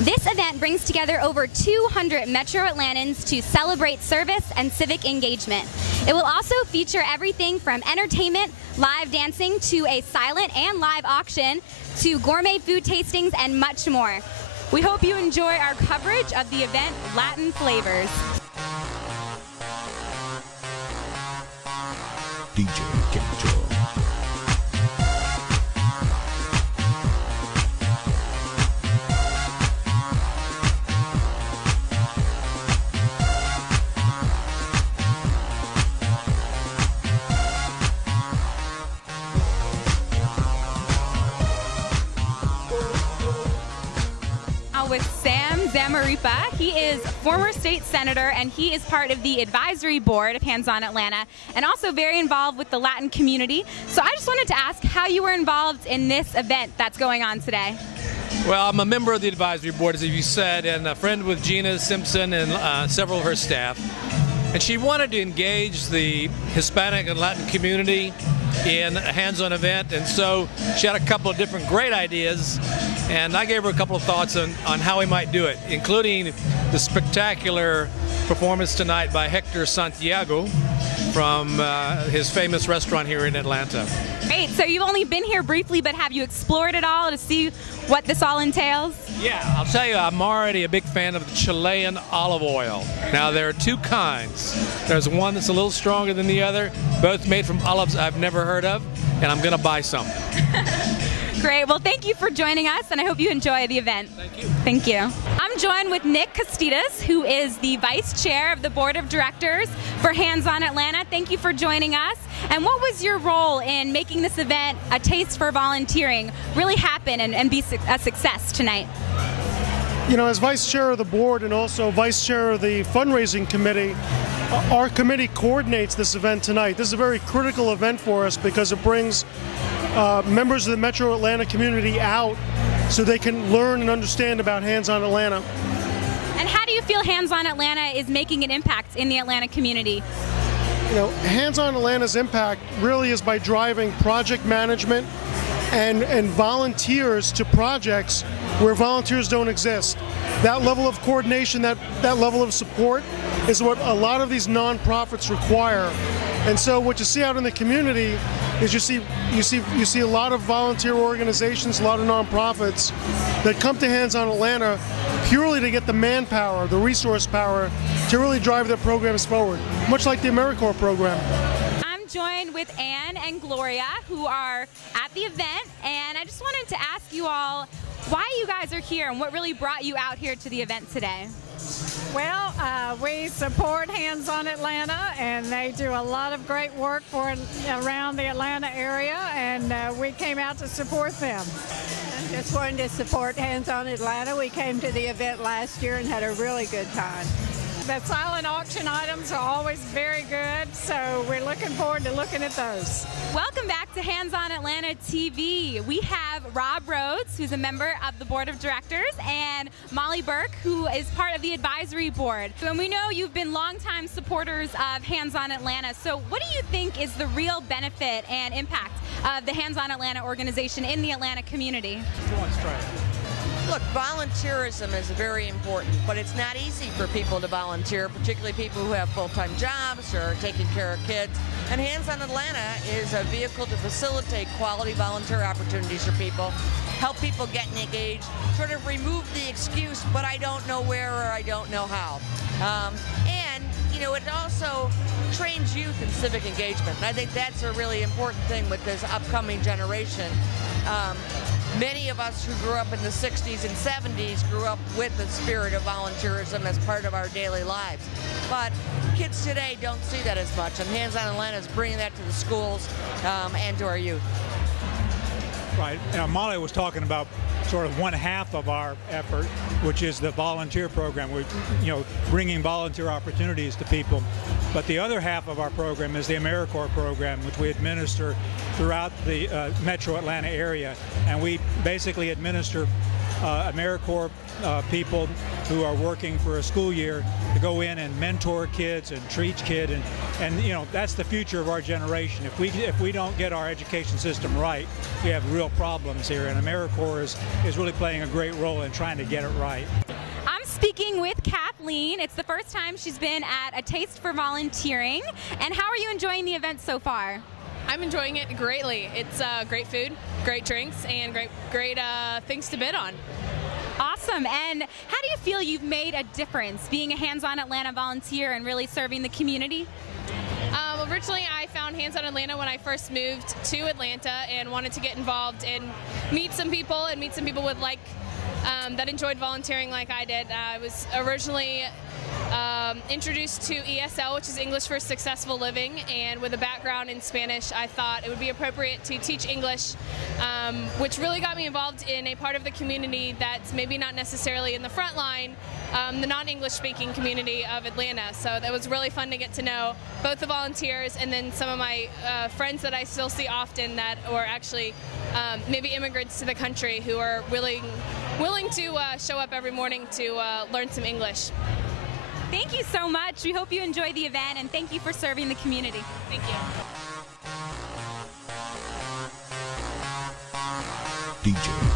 This event brings together over 200 Metro Atlantans to celebrate service and civic engagement. It will also feature everything from entertainment, live dancing, to a silent and live auction, to gourmet food tastings, and much more. We hope you enjoy our coverage of the event Latin Flavors. DJ Kencho. With Sam Zamarripa. He is former state senator and he is part of the advisory board of Hands On Atlanta and also very involved with the Latin community. So I just wanted to ask how you were involved in this event that's going on today. Well, I'm a member of the advisory board, as you said, and a friend with Gina Simpson and several of her staff. And she wanted to engage the Hispanic and Latin community in a hands-on event, and so she had a couple of different great ideas, and I gave her a couple of thoughts on how we might do it, including the spectacular performance tonight by Hector Santiago from his famous restaurant here in Atlanta. Great, so you've only been here briefly, but have you explored it all to see what this all entails? Yeah, I'll tell you, I'm already a big fan of the Chilean olive oil. Now, there are two kinds. There's one that's a little stronger than the other, both made from olives I've never heard of, and I'm going to buy some. Great. Well, thank you for joining us, and I hope you enjoy the event. Thank you. Thank you. I'm joined with Nick Castidas, who is the vice chair of the board of directors for Hands On Atlanta. Thank you for joining us. And what was your role in making this event, A Taste for Volunteering, really happen and be a success tonight? You know, as vice chair of the board and also vice chair of the fundraising committee, our committee coordinates this event tonight. This is a very critical event for us because it brings members of the Metro Atlanta community out so they can learn and understand about Hands On Atlanta. And how do you feel Hands On Atlanta is making an impact in the Atlanta community? You know, Hands On Atlanta's impact really is by driving project management and volunteers to projects where volunteers don't exist. That level of coordination, that level of support is what a lot of these nonprofits require. And so what you see out in the community is you see a lot of volunteer organizations, a lot of nonprofits that come to Hands On Atlanta purely to get the manpower, the resource power to really drive their programs forward, much like the AmeriCorps program. I'm joined with Anne and Gloria, who are at the event, and I just wanted to ask you all why you guys are here and what really brought you out here to the event today. Well, we support Hands On Atlanta, and they do a lot of great work around the Atlanta area, and we came out to support them. I just wanted to support Hands On Atlanta. We came to the event last year and had a really good time. The silent auction items are always very good, so we're looking forward to looking at those. Welcome back to Hands On Atlanta TV. We have Rob Rhodes, who's a member of the board of directors, and Molly Burke, who is part of the advisory board. And we know you've been longtime supporters of Hands On Atlanta, so what do you think is the real benefit and impact of the Hands On Atlanta organization in the Atlanta community? Look, volunteerism is very important, but it's not easy for people to volunteer, particularly people who have full-time jobs or are taking care of kids. And Hands On Atlanta is a vehicle to facilitate quality volunteer opportunities for people, help people get engaged, sort of remove the excuse, but I don't know where or I don't know how. And, you know, it also trains youth in civic engagement. And I think that's a really important thing with this upcoming generation. Many of us who grew up in the 60s and 70s grew up with the spirit of volunteerism as part of our daily lives. But kids today don't see that as much, and Hands On Atlanta is bringing that to the schools and to our youth. Right. Molly was talking about sort of one half of our effort, which is the volunteer program. We're, bringing volunteer opportunities to people. But the other half of our program is the AmeriCorps program, which we administer throughout the Metro Atlanta area. And we basically administer AmeriCorps people who are working for a school year to go in and mentor kids and teach kids, and you know, that's the future of our generation. If we don't get our education system right, we have real problems here, and AmeriCorps is really playing a great role in trying to get it right. I'm speaking with Kathleen. It's the first time she's been at A Taste for Volunteering. And how are you enjoying the event so far? I'm enjoying it greatly. It's great food, great drinks, and great things to bid on. Awesome. And how do you feel you've made a difference being a Hands-On Atlanta volunteer and really serving the community? Originally, I found Hands On Atlanta when I first moved to Atlanta and wanted to get involved and meet some people with that enjoyed volunteering like I did. I was originally introduced to ESL, which is English for Successful Living, and with a background in Spanish, I thought it would be appropriate to teach English, which really got me involved in a part of the community that's maybe not necessarily in the front line, the non-English speaking community of Atlanta. So that was really fun to get to know both the volunteers and then some of my friends that I still see often that are actually maybe immigrants to the country who are willing to show up every morning to learn some English. Thank you so much. We hope you enjoy the event, and thank you for serving the community. Thank you. DJ